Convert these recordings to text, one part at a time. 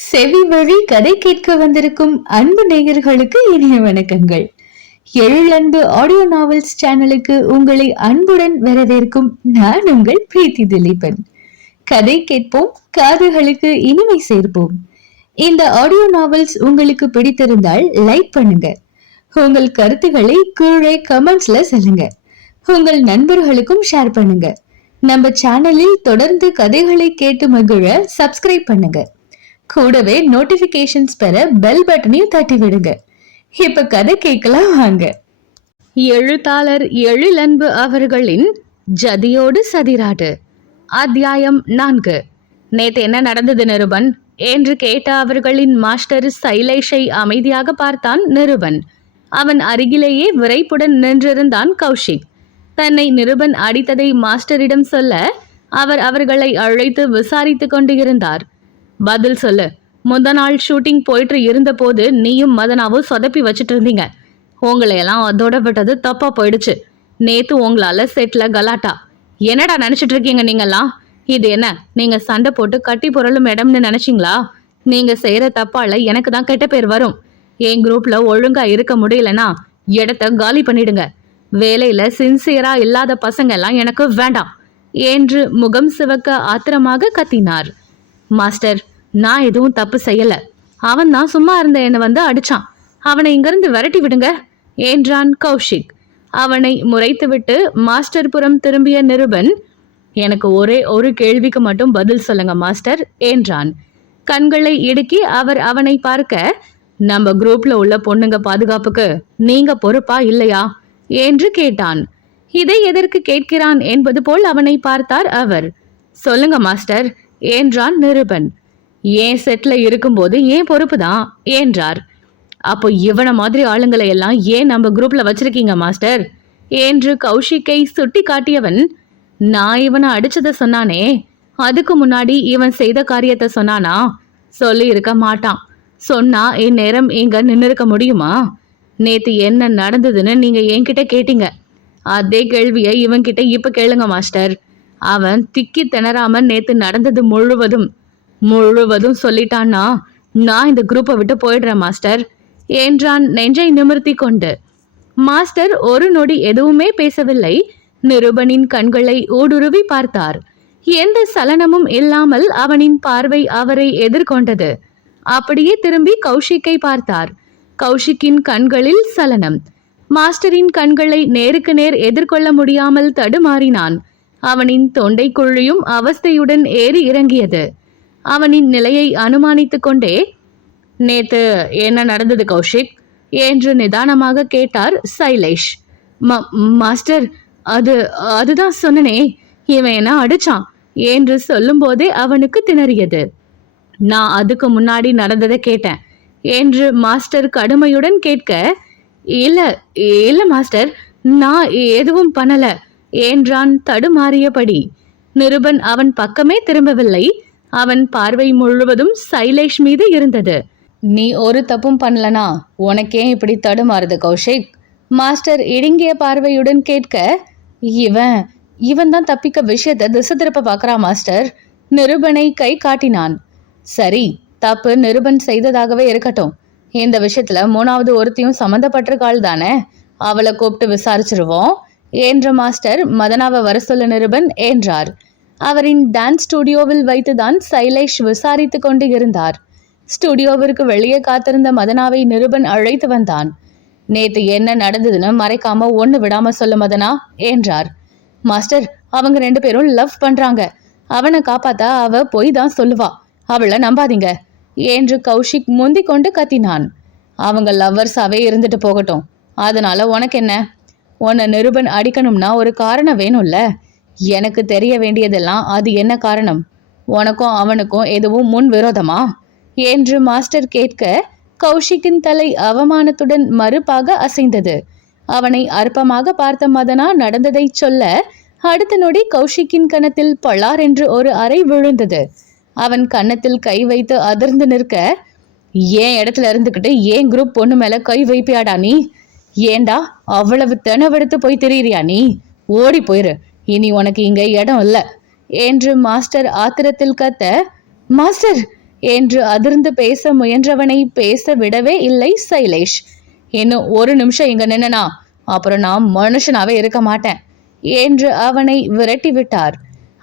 செவி வழி கதை கேட்க வந்திருக்கும் அன்பு நேயர்களுக்கு இனிய வணக்கங்கள். எழிலன்பு ஆடியோ நாவல்ஸ் சேனலுக்கு உங்களை அன்புடன் வரவேற்கும் நான் உங்கள் பிரீத்தி திலீபன். கதை கேட்போம், காதுகளுக்கு இனிமை சேர்ப்போம். இந்த ஆடியோ நாவல்ஸ் உங்களுக்கு பிடித்திருந்தால் லைக் பண்ணுங்க. உங்கள் கருத்துக்களை கீழே கமெண்ட்ஸ்ல சொல்லுங்க. உங்கள் நண்பர்களுக்கும் ஷேர் பண்ணுங்க. நம்ம சேனலில் தொடர்ந்து கதைகளை கேட்டு மகிழ சப்ஸ்கிரைப் பண்ணுங்க. கூடவே நோட்டிபிகேஷன்ஸ் பெற பெல் பட்டனையும் தட்டி விடுங்க. இப்ப கதை கேட்கலாம் வாங்க. எழுத்தாளர் எழிலன்பு அவர்களின் ஜதியோடு சதிராடு, அத்தியாயம் 4. நேத்து என்ன நடந்தது நிருபன் என்று கேட்ட அவர்களின் மாஸ்டர் சைலேஷை அமைதியாக பார்த்தான் நிருபன். அவன் அருகிலேயே விரைப்புடன் நின்றிருந்தான் கௌஷிக். தன்னை நிருபன் அடித்ததை மாஸ்டரிடம் சொல்ல அவர் அவர்களை அழைத்து விசாரித்து கொண்டு இருந்தார். பதில் சொல்லு. முந்த நாள் ஷூட்டிங் போயிட்டு இருந்த போது நீயும் மதனாவும் சொதப்பி வச்சுட்டு இருந்தீங்க. உங்களையெல்லாம் அதோட விட்டது தப்பா போயிடுச்சு. நேத்து உங்களால செட்ல கலாட்டா. என்னடா நினைச்சிட்டு இருக்கீங்க நீங்கெல்லாம்? இது என்ன, நீங்க சண்டை போட்டு கட்டி பொருளும் இடம்னு நினைச்சீங்களா? நீங்க செய்யற தப்பால எனக்கு தான் கெட்ட பேர் வரும். என் குரூப்ல ஒழுங்கா இருக்க முடியலன்னா இடத்த காலி பண்ணிடுங்க. வேலையில சின்சியரா இல்லாத பசங்க எல்லாம் எனக்கு வேண்டாம் என்று முகம் சிவக்க ஆத்திரமாக கத்தினார். மாஸ்டர், நான் எதுவும் தப்பு செய்யல. அவன் தான் சும்மா இருந்த என்னை வந்து அடிச்சான். அவனை இங்கிருந்து விரட்டி விடுங்க என்றான் கௌஷிக். அவனை முறைத்துவிட்டு மாஸ்டர் புறம் திரும்பிய நிருபன், எனக்கு ஒரே ஒரு கேள்விக்கு மட்டும் பதில் சொல்லுங்க மாஸ்டர் என்றான். கண்களை இடுக்கி அவர் அவனை பார்க்க, நம்ம குரூப்ல உள்ள பொண்ணுங்க பாதுகாப்புக்கு நீங்க பொறுப்பா இல்லையா என்று கேட்டான். இதை எதற்கு கேட்கிறான் என்பது போல் அவனை பார்த்தார் அவர். சொல்லுங்க மாஸ்டர் என்றான் நிருபன். ஏன் செட்ல இருக்கும்போது ஏன் பொறுப்பு தான் என்றார். அப்போ இவன மாதிரி ஆளுங்களை எல்லாம் ஏன் நம்ம குரூப்ல வச்சிருக்கீங்க மாஸ்டர் என்று கௌஷிக்கை சுட்டி காட்டியவன், நான் இவனை அடிச்சதை சொன்னானே, அதுக்கு முன்னாடி இவன் செய்த காரியத்தை சொன்னானா? சொல்லி இருக்க மாட்டான். சொன்னா இந்நேரம் இங்க நின்று இருக்க முடியுமா? நேத்து என்ன நடந்ததுன்னு நீங்க என்கிட்ட கேட்டீங்க. அதே கேள்வியை இவன்கிட்ட இப்ப கேளுங்க மாஸ்டர். அவன் திக்கி திணறாம நேத்து நடந்தது முழுவதும் சொல்லிட்டான்னா நான் இந்த குரூப்பை விட்டு போயிடுறேன் மாஸ்டர் என்றான் நெஞ்சை நிமிர்த்தி கொண்டு. மாஸ்டர் ஒரு நொடி எதுவுமே பேசவில்லை. நிருபனின் கண்களை ஊடுருவி பார்த்தார். எந்த சலனமும் இல்லாமல் அவனின் பார்வை அவரை எதிர்கொண்டது. அப்படியே திரும்பி கௌஷிக்கை பார்த்தார். கௌஷிக்கின் கண்களில் சலனம். மாஸ்டரின் கண்களை நேருக்கு நேர் எதிர்கொள்ள முடியாமல் தடுமாறினான். அவனின் தொண்டை குழியும் அவஸ்தையுடன் ஏறி இறங்கியது. அவனின் நிலையை அனுமானித்து கொண்டே, நேத்து என்ன நடந்தது கௌஷிக் என்று நிதானமாக கேட்டார் சைலேஷ். மாஸ்டர், அதுதான் சொன்னனே, இவன் என்ன அடிச்சான் என்று சொல்லும் போதே அவனுக்கு திணறியது. நான் அதுக்கு முன்னாடி நடந்ததை கேட்டேன் என்று மாஸ்டர் கடுமையுடன் கேட்க, இல்ல மாஸ்டர், நான் எதுவும் பண்ணல என்றான் தடுமாறியபடி. நிருபன் அவன் பக்கமே திரும்பவில்லை. அவன் பார்வை முழுவதும் சைலேஷ் மீது இருந்தது. நீ ஒரு தப்பும் பண்ணலனா உனக்கே இப்படி தடுமாறுது கௌஷிக்? மாஸ்டர் இடுங்கிய பார்வையுடன் கேட்க, இவன் தான் தப்பிக்க விஷயத்தை திசை திருப்ப பார்க்கறான் மாஸ்டர். நிருபனை கை காட்டினான். சரி, தப்பு நிருபன் செய்ததாகவே இருக்கட்டும். இந்த விஷயத்துல 3வது ஒருத்தையும் சம்மந்தப்பட்டிருக்காள் தானே, அவளை கூப்பிட்டு விசாரிச்சிருவோம் என்ற மாஸ்டர் மதனாவை வர சொல்ல நிருபன் என்றார். அவரின் டான்ஸ் ஸ்டுடியோவில் வைத்துதான் சைலேஷ் விசாரித்து கொண்டு இருந்தார். ஸ்டுடியோவிற்கு வெளியே காத்திருந்த மதனாவை நிருபன் அழைத்து வந்தான். நேத்து என்ன நடந்ததுன்னு மறைக்காம ஒண்ணு விடாம சொல்லு மதனா என்றார். மாஸ்டர், அவங்க 2 பேரும் லவ் பண்றாங்க. அவனை காப்பாத்தா அவ போய் தான் சொல்லுவா, அவளை நம்பாதீங்க என்று கௌஷிக் முந்தி கொண்டு கத்தினான். அவங்க லவ்வர்ஸாவே இருந்துட்டு போகட்டும், அதனால உனக்கு என்ன? உன்னை நிருபன் அடிக்கணும்னா ஒரு காரணம் வேணும்ல. எனக்கு தெரிய வேண்டியதெல்லாம் அது என்ன காரணம்? உனக்கும் அவனுக்கும் எதுவும் முன் விரோதமா என்று மாஸ்டர் கேட்க, கௌஷிக்கின் தலை அவமானத்துடன் மறுப்பாக அசைந்தது. அவனை அற்பமாக பார்த்த மதனா நடந்ததை சொல்ல, அடுத்த நொடி கௌஷிக்கின் கன்னத்தில் பளார் என்று ஒரு அறை விழுந்தது. அவன் கன்னத்தில் கை வைத்து அதிர்ந்து நிற்க, ஏன் இடத்துல இருந்துகிட்டு ஏன் குரூப் பொண்ணு மேல கை வைப்பியாடா நீ? ஏண்டா அவ்வளவு தெனவெடுத்து போய் திரியிறியா நீ? ஓடி போயிரு, இனி உனக்கு இங்க இடம் இல்ல என்று மாஸ்டர் ஆத்திரத்தில் கத்த, மாஸ்டர் என்று அதிர்ந்து பேச முயன்றவனை பேச விடவே இல்லை சைலேஷ். இன்னும் ஒரு நிமிஷம் இங்க நின்னா அப்புறம் நான் மனுஷனாவே இருக்க மாட்டேன் என்று அவனை விரட்டி விட்டார்.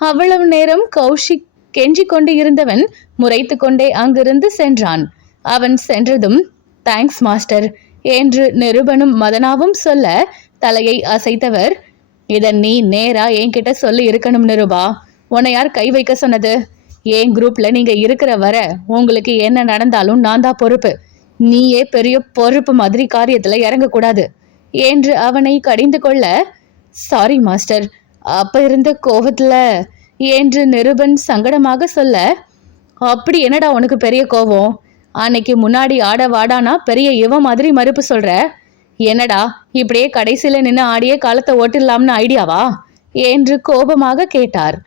அவ்வளவு நேரம் கௌஷிக் கெஞ்சி கொண்டு இருந்தவன் முறைத்து கொண்டே அங்கிருந்து சென்றான். அவன் சென்றதும் தேங்க்ஸ் மாஸ்டர் என்று நிருபனும் மதனாவும் சொல்ல தலையை அசைத்தவர், இத நீ நேரா என்கிட்ட சொல்லி இருக்கணும் நிருபா. உன்னை யார் கை வைக்க சொன்னது? என் குரூப்ல நீங்க இருக்கிற வர உங்களுக்கு என்ன நடந்தாலும் நான் தான் பொறுப்பு. நீயே பெரிய பொறுப்பு மாதிரி காரியத்துல இறங்கக்கூடாது என்று அவனை கடிந்து கொள்ள, சாரி மாஸ்டர், அப்ப இருந்த கோவத்துல என்று நிருபன் சங்கடமாக சொல்ல, அப்படி என்னடா உனக்கு பெரிய கோவம்? அன்னைக்கு முன்னாடி ஆட வாடானா பெரிய இவ மாதிரி மறுப்பு சொல்ற. என்னடா இப்படியே கடைசியில நின்று ஆடியே காலத்தை ஓட்டிடலாம்னு ஐடியாவா என்று கோபமாக கேட்டார்.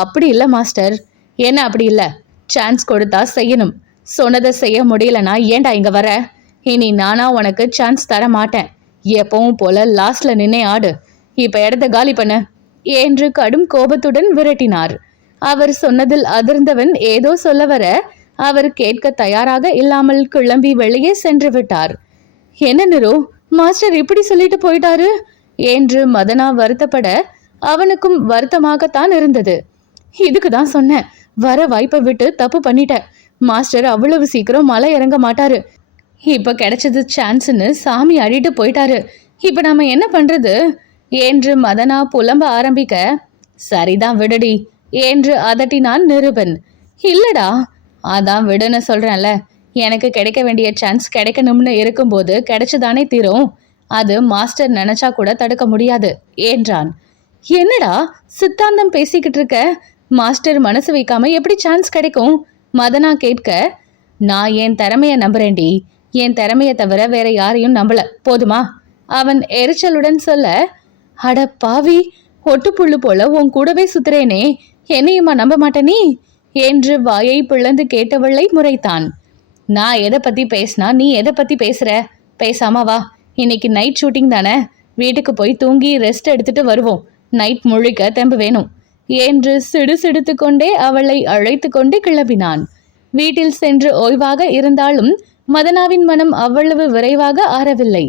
அப்படி இல்ல மாஸ்டர். என்ன அப்படி இல்ல? சான்ஸ் கொடுத்தா செய்யணும். சொன்னதை செய்ய முடியலனா ஏன்டா இங்க வர? இனி நானா உனக்கு சான்ஸ் தர மாட்டேன். எப்பவும் போல லாஸ்ட்ல நின்னே ஆடு. இப்ப இடத்த காலி பண்ணு என்று கடும் கோபத்துடன் விரட்டினார். அவர் சொன்னதில் அதிர்ந்தவன் ஏதோ சொல்ல வர அவர் கேட்க தயாராக இல்லாமல் கிளம்பி வெளியே சென்று விட்டார். என்ன நிரு, மாஸ்டர் இப்படி சொல்லிட்டு போயிட்டாரு என்று மதனா வருத்தப்பட அவனுக்கும் வருத்தமாகத்தான் இருந்தது. இதுக்குதான் சொன்னேன், வர வாய்ப்பை விட்டு தப்பு பண்ணிட்டேன். மாஸ்டர் அவ்வளவு சீக்கிரம் மலை இறங்க மாட்டாரு. இப்ப கிடைச்சது சான்ஸ்னு சாமி அடிட்டு போயிட்டாரு. இப்ப நாம என்ன பண்றது என்று மதனா புலம்ப ஆரம்பிக்க, சரிதான் விடுடி என்று அதட்டினான் நிருபன். இல்லடா, அதான் விடுன்னு சொல்றேன்ல. எனக்கு கிடைக்க வேண்டிய சான்ஸ் கிடைக்கணும்னு இருக்கும்போது கிடைச்சுதானே தீரும். அது மாஸ்டர் நினைச்சா கூட தடுக்க முடியாது என்றான். என்னடா சித்தாந்தம் பேசிக்கிட்டு இருக்க? மாஸ்டர் மனசு வைக்காம எப்படி சான்ஸ் கிடைக்கும்? மதனா கேட்க, நான் என் திறமைய நம்புறேன்டி. என் திறமைய தவிர வேற யாரையும் நம்பல, போதுமா? அவன் எரிச்சலுடன் சொல்ல, அட பாவி, ஒட்டுப்புள்ளு போல உன் கூடவே சுத்துறேனே, என்னையுமா நம்ப மாட்டேனே என்று வாயை பிளந்து கேட்டவளை முறைத்தான். நான் எதை பத்தி பேசினா நீ எதை பத்தி பேசுற? பேசாம வா, இன்னைக்கு நைட் ஷூட்டிங் தானே, வீட்டுக்கு போய் தூங்கி ரெஸ்ட் எடுத்துட்டு வருவோம். நைட் முழுக்க தெம்பு வேணும் என்று சிடுசிடுத்து கொண்டே அவளை அழைத்து கொண்டு கிளம்பினான். வீட்டில் சென்று ஓய்வாக இருந்தாலும் மதனாவின் மனம் அவ்வளவு விரைவாக ஆறவில்லை.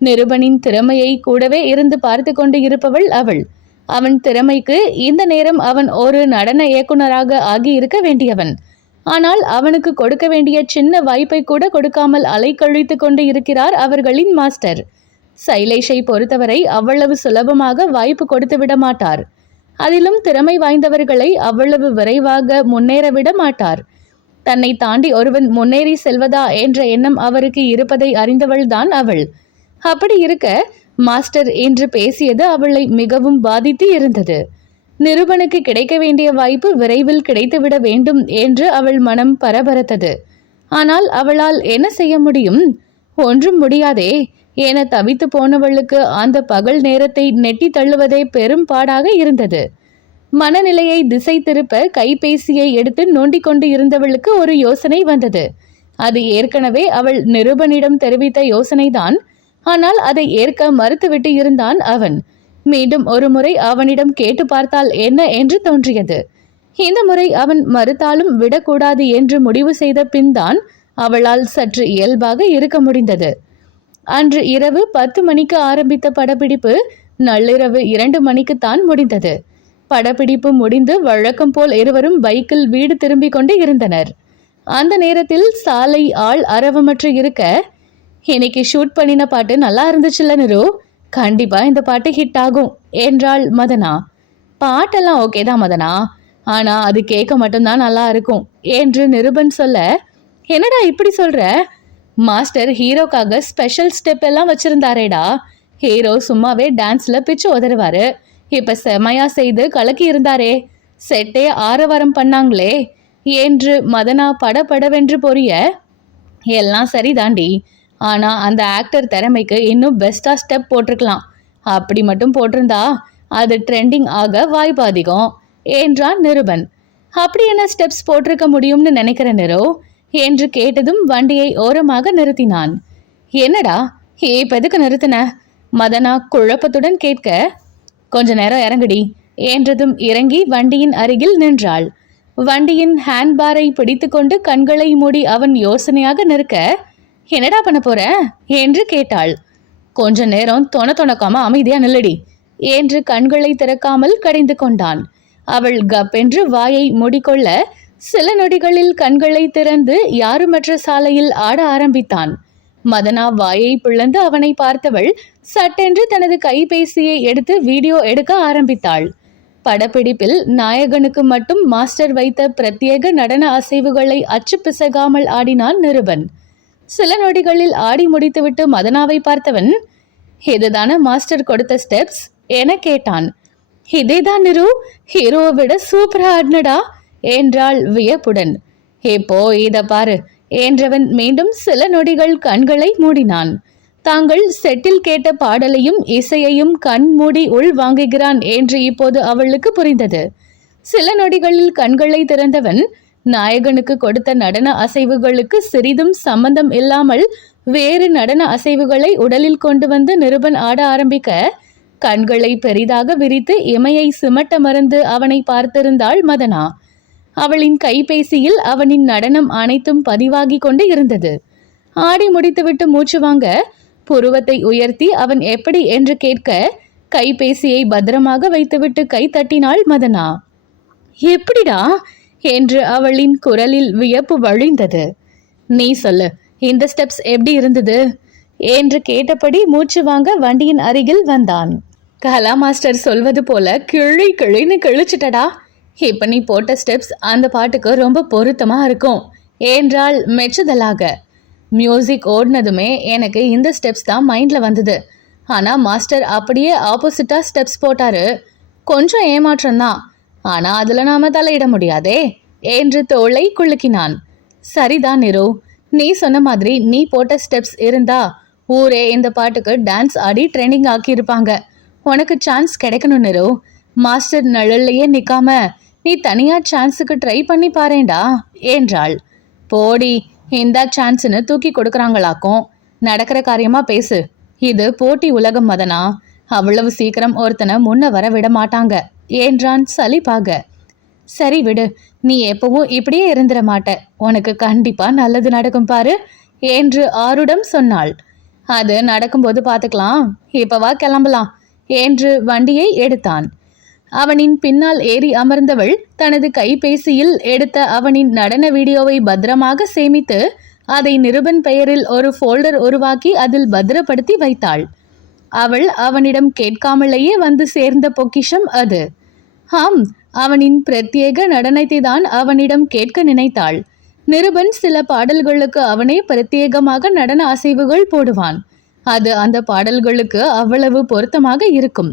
நிருபனின் திறமையை கூடவே இருந்து பார்த்து கொண்டு இருப்பவள் அவள். அவன் திறமைக்கு இந்த நேரம் அவன் ஒரு நடன இயக்குனராக ஆகி இருக்க வேண்டியவன். ஆனால் அவனுக்கு கொடுக்க வேண்டிய சின்ன வாய்ப்பை கூட கொடுக்காமல் அலைக்கழித்து கொண்டு இருக்கிறார் அவர்களின் மாஸ்டர். சைலேஷை பொறுத்தவரை அவ்வளவு சுலபமாக வாய்ப்பு கொடுத்து விட மாட்டார். அதிலும் திறமை வாய்ந்தவர்களை அவ்வளவு விரைவாக முன்னேற விட மாட்டார். தன்னை தாண்டி ஒருவன் முன்னேறி செல்வதா என்ற எண்ணம் அவருக்கு இருப்பதை அறிந்தவள்தான் அவள். அப்படி இருக்க மாஸ்டர் என்று பேசியது அவளை மிகவும் பாதித்து இருந்தது. நிருபனுக்கு கிடைக்க வேண்டிய வாய்ப்பு விரைவில் கிடைத்துவிட வேண்டும் என்று அவள் மனம் பரபரத்தது. ஆனால் அவளால் என்ன செய்ய முடியும்? ஒன்றும் முடியாதே என தவித்து போனவளுக்கு அந்த பகல் நேரத்தை நெட்டி தள்ளுவதே பெரும் பாடாக இருந்தது. மனநிலையை திசை திருப்ப கைபேசியை எடுத்து நோண்டிக் கொண்டு இருந்தவளுக்கு ஒரு யோசனை வந்தது. அது ஏற்கனவே அவள் நிருபனிடம் தெரிவித்த யோசனைதான். ஆனால் அதை ஏற்க மறுத்துவிட்டு இருந்தான் அவன். மீண்டும் ஒரு முறை அவனிடம் கேட்டு பார்த்தால் என்ன என்று தோன்றியது. இந்த முறை அவன் மறுத்தாலும் விடக்கூடாது என்று முடிவு செய்த பின் தான் அவளால் சற்று இயல்பாக இருக்க முடிந்தது. அன்று இரவு 10 மணிக்கு ஆரம்பித்த படப்பிடிப்பு நள்ளிரவு 2 மணிக்குத்தான் முடிந்தது. படப்பிடிப்பு முடிந்து வழக்கம் போல் இருவரும் பைக்கில் வீடு திரும்பிக் கொண்டு இருந்தனர். அந்த நேரத்தில் சாலை ஆள் அரவமற்று இருக்க, இன்னைக்கு ஷூட் பண்ணின பாட்டு நல்லா இருந்துச்சுல்ல நிரு, கண்டிப்பா இந்த பாட்டு ஹிட் ஆகும் என்றாள் மதனா. பாட்டெல்லாம் ஓகே தான் மதனா, ஆனா அது கேட்க மட்டும்தான் நல்லா இருக்கும் என்று நிருபன் சொல்ல, என்னடா இப்படி சொல்ற? மாஸ்டர் ஹீரோக்காக ஸ்பெஷல் ஸ்டெப் எல்லாம் வச்சிருந்தாரேடா. ஹீரோ சும்மாவே டான்ஸ்ல பிச்சு உதறுவாரு. இப்ப செமையா செய்து கலக்கி இருந்தாரே, செட்டே ஆரவாரம் பண்ணாங்களே என்று மதனா படபடவென்று பொரிய, எல்லாம் சரிதாண்டி, ஆனா அந்த ஆக்டர் திறமைக்கு இன்னும் பெஸ்டா ஸ்டெப் போட்டிருக்கலாம். அப்படி மட்டும் போட்டிருந்தா அது ட்ரெண்டிங் ஆக வாய்ப்பு அதிகம் என்றான் நிருபன். அப்படி என்ன ஸ்டெப்ஸ் போட்டிருக்க முடியும்னு நினைக்கிற நிரோ என்று கேட்டதும் வண்டியை ஓரமாக நிறுத்தினான். என்னடா இப்ப எதுக்கு நிறுத்தின? மதனா குழப்பத்துடன் கேட்க, கொஞ்ச நேரம் இறங்குடி என்றதும் இறங்கி வண்டியின் அருகில் நின்றாள். வண்டியின் ஹேண்ட்பாரை பிடித்துக்கொண்டு கண்களை மூடி அவன் யோசனையாக நிற்க, என்னடா பண்ண போற என்று கேட்டாள். கொஞ்ச நேரம் தொணக்காம அமைதியா நில்லடி என்று கண்களை திறக்காமல் கடிந்து கொண்டான். அவள் கப்பென்று வாயை மூடிக்கொள்ள சில நொடிகளில் கண்களை திறந்து யாருமற்ற சாலையில் ஆட ஆரம்பித்தான். மதனா வாயை பிளந்து அவனை பார்த்தவள் சட்டென்று தனது கைபேசியை எடுத்து வீடியோ எடுக்க ஆரம்பித்தாள். படப்பிடிப்பில் நாயகனுக்கு மட்டும் மாஸ்டர் வைத்த பிரத்யேக நடன அசைவுகளை அச்சு பிசகாமல் ஆடினான் நிருபன். சில நொடிகளில் ஆடி முடித்துவிட்டு மதனாவை பார்த்தவன், இதுதான மாஸ்டர் கொடுத்த ஸ்டெப்ஸ் என கேட்டான். இதேதான் நிரு, ஹீரோவை விட சூப்பரா ஆடினடா என்றாள் வியப்புடன். இப்போ இத பாரு என்றவன் மீண்டும் சில நொடிகள் கண்களை மூடினான். தாங்கள் செட்டில் கேட்ட பாடலையும் இசையையும் கண் மூடி உள் வாங்குகிறான் என்று இப்போது அவளுக்கு புரிந்தது. சில நொடிகளில் கண்களை திறந்தவன் நாயகனுக்கு கொடுத்த நடன அசைவுகளுக்கு சிறிதும் சம்பந்தம் இல்லாமல் வேறு நடன அசைவுகளை உடலில் கொண்டு வந்து நிருபன் ஆட ஆரம்பிக்க, கண்களை பெரிதாக விரித்து இமையை சிமட்ட மறந்து அவனை பார்த்திருந்தாள் மதனா. அவளின் கைபேசியில் அவனின் நடனம் அனைத்தும் பதிவாகி கொண்டு இருந்தது. ஆடி முடித்துவிட்டு மூச்சு வாங்க புருவத்தை உயர்த்தி அவன் எப்படி என்று கேட்க, கைபேசியை பத்திரமாக வைத்துவிட்டு கை தட்டினாள் மதனா. எப்படிடா என்று அவளின் குரலில் வியப்பு வழிந்தது. நீ சொல்லு, இந்த ஸ்டெப்ஸ் எப்படி இருந்தது என்று கேட்டபடி மூச்சு வாங்க வண்டியின் அருகில் வந்தான். கலா மாஸ்டர் சொல்வது போல கிழின்னு கிழிச்சிட்டடா. இப்ப நீ போட்ட ஸ்டெப்ஸ் அந்த பாட்டுக்கு ரொம்ப பொருத்தமா இருக்கும் என்றாள் மெச்சுதலாக. மியூசிக் ஓடினதுமே எனக்கு இந்த ஸ்டெப்ஸ் தான் மைண்ட்ல வந்தது. ஆனா மாஸ்டர் அப்படியே ஆப்போசிட்டா ஸ்டெப்ஸ் போட்டாரு. கொஞ்சம் ஏமாற்றம்தான், ஆனா அதுல நாம தலையிட முடியாதே என்று தோளை குலுக்கினான். சரிதான் நிரு, நீ சொன்ன மாதிரி நீ போட்ட ஸ்டெப்ஸ் இருந்தா ஊரே இந்த பாட்டுக்கு டான்ஸ் ஆடி ட்ரெண்டிங் ஆக்கியிருப்பாங்க. உனக்கு சான்ஸ் கிடைக்கணும் நிரு. மாஸ்டர் நிழல்லையே நிக்காம நீ தனியா சான்ஸுக்கு ட்ரை பண்ணி பாரேண்டா என்றாள். போடி, இந்த சான்ஸ்னு தூக்கி கொடுக்கறாங்களாக்கும். நடக்கிற காரியமா பேசு. இது போட்டி உலகம் மதனா, அவ்வளவு சீக்கிரம் ஒருத்தனை முன்ன வர விட மாட்டாங்க என்றான் சலிப்பாக. சரி விடு, நீ எப்பவும் இப்படியே இருந்துட மாட்ட. உனக்கு கண்டிப்பா நல்லது நடக்கும் பாரு என்று ஆருடம் சொன்னாள். அது நடக்கும்போது பார்த்துக்கலாம், இப்பவா கிளம்பலாம் என்று வண்டியை எடுத்தான். அவனின் பின்னால் ஏறி அமர்ந்தவள் தனது கைபேசியில் எடுத்த அவனின் நடன வீடியோவை பத்திரமாக சேமித்து அதை நிருபன் பெயரில் ஒரு ஃபோல்டர் உருவாக்கி அதில் பத்திரப்படுத்தி வைத்தாள். அவள் அவனிடம் கேட்காமலேயே வந்து சேர்ந்த பொக்கிஷம் அது. ஆம், அவனின் பிரத்யேக நடனத்தை தான் அவனிடம் கேட்க நினைத்தாள். நிருபன் சில பாடல்களுக்கு அவனே பிரத்யேகமாக நடன அசைவுகள் போடுவான். அது அந்த பாடல்களுக்கு அவ்வளவு பொருத்தமாக இருக்கும்.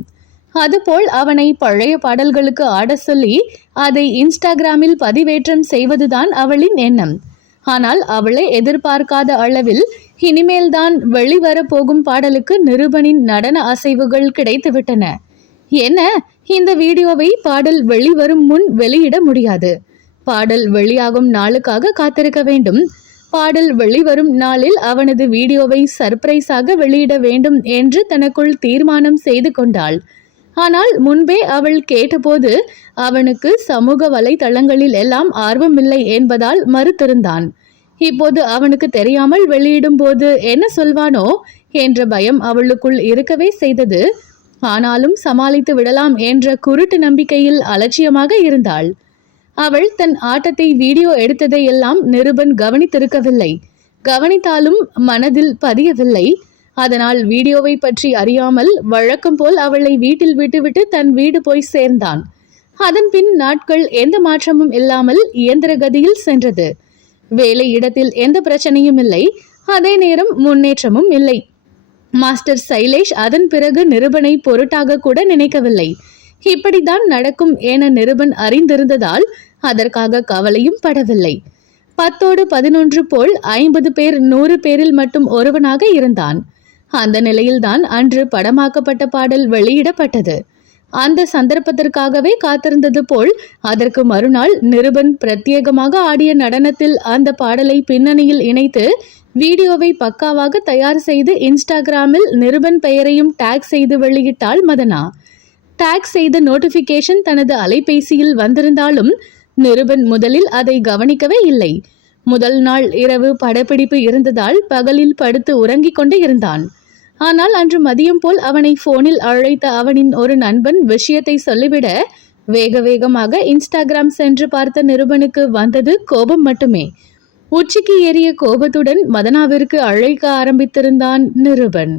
அதுபோல் அவனை பழைய பாடல்களுக்கு ஆட சொல்லி அதை இன்ஸ்டாகிராமில் பதிவேற்றம் செய்வதுதான் அவளின் எண்ணம். ஆனால் அவளை எதிர்பார்க்காத அளவில் இனிமேல்தான் வெளிவரப்போகும் பாடலுக்கு நிருபனின் நடன அசைவுகள் கிடைத்துவிட்டன. என்ன, இந்த வீடியோவை பாடல் வெளிவரும் முன் வெளியிட முடியாது. பாடல் வெளியாகும் நாளுக்காக காத்திருக்க வேண்டும். பாடல் வெளிவரும் நாளில் அவனது வீடியோவை சர்ப்ரைஸாக வெளியிட வேண்டும் என்று தனக்குள் தீர்மானம் செய்து கொண்டாள். ஆனால் முன்பே அவள் கேட்டபோது அவனுக்கு சமூக வலைதளங்களில் எல்லாம் ஆர்வமில்லை என்பதால் மறுத்திருந்தான். இப்போது அவனுக்கு தெரியாமல் வெளியிடும் போது என்ன சொல்வானோ என்ற பயம் அவளுக்குள் இருக்கவே செய்தது. ஆனாலும் சமாளித்து விடலாம் என்ற குருட்டு நம்பிக்கையில் அலட்சியமாக இருந்தாள். அவள் தன் ஆட்டத்தை வீடியோ எடுத்ததை எல்லாம் நிருபன் கவனித்திருக்கவில்லை. கவனித்தாலும் மனதில் பதியவில்லை. அதனால் வீடியோவை பற்றி அறியாமல் வழக்கம் போல் அவளை வீட்டில் விட்டுவிட்டு தன் வீடு போய் சேர்ந்தான். அதன் பின் நாட்கள் எந்த மாற்றமும் இல்லாமல் இயந்திர கதியில் சென்றது. வேலை இடத்தில் எந்த பிரச்சனையும் இல்லை, அதே நேரம் முன்னேற்றமும் இல்லை. மாஸ்டர் சைலேஷ் அதன் பிறகு நிருபனை பொருட்டாக கூட நினைக்கவில்லை. இப்படித்தான் நடக்கும் என நிருபன் அறிந்திருந்ததால் அதற்காக கவலையும் படவில்லை. 10ஓடு 11 போல் 50 பேர் 100 பேரில் மட்டும் ஒருவனாக இருந்தான். அந்த நிலையில்தான் அன்று படமாக்கப்பட்ட பாடல் வெளியிடப்பட்டது. அந்த சந்தர்ப்பத்திற்காகவே காத்திருந்தது போல் அதற்கு மறுநாள் நிருபன் பிரத்யேகமாக ஆடிய நடனத்தில் அந்த பாடலை பின்னணியில் இணைத்து வீடியோவை பக்காவாக தயார் செய்து இன்ஸ்டாகிராமில் நிருபன் பெயரையும் டேக் செய்து வெளியிட்டாள் மதனா. டேக் செய்த நோட்டிபிகேஷன் தனது அலைபேசியில் வந்திருந்தாலும் நிருபன் முதலில் அதை கவனிக்கவே இல்லை. முதல் நாள் இரவு படப்பிடிப்பு இருந்ததால் பகலில் படுத்து உறங்கிக் கொண்டு இருந்தான். ஆனால் அன்று மதியம் போல் அவனை போனில் அழைத்த அவனின் ஒரு நண்பன் விஷயத்தை சொல்லிவிட வேக வேகமாக இன்ஸ்டாகிராம் சென்று பார்த்த நிருபனுக்கு வந்தது கோபம் மட்டுமே. உச்சிக்கு ஏறிய கோபத்துடன் மதனாவிற்கு அழைக்க ஆரம்பித்திருந்தான் நிருபன்.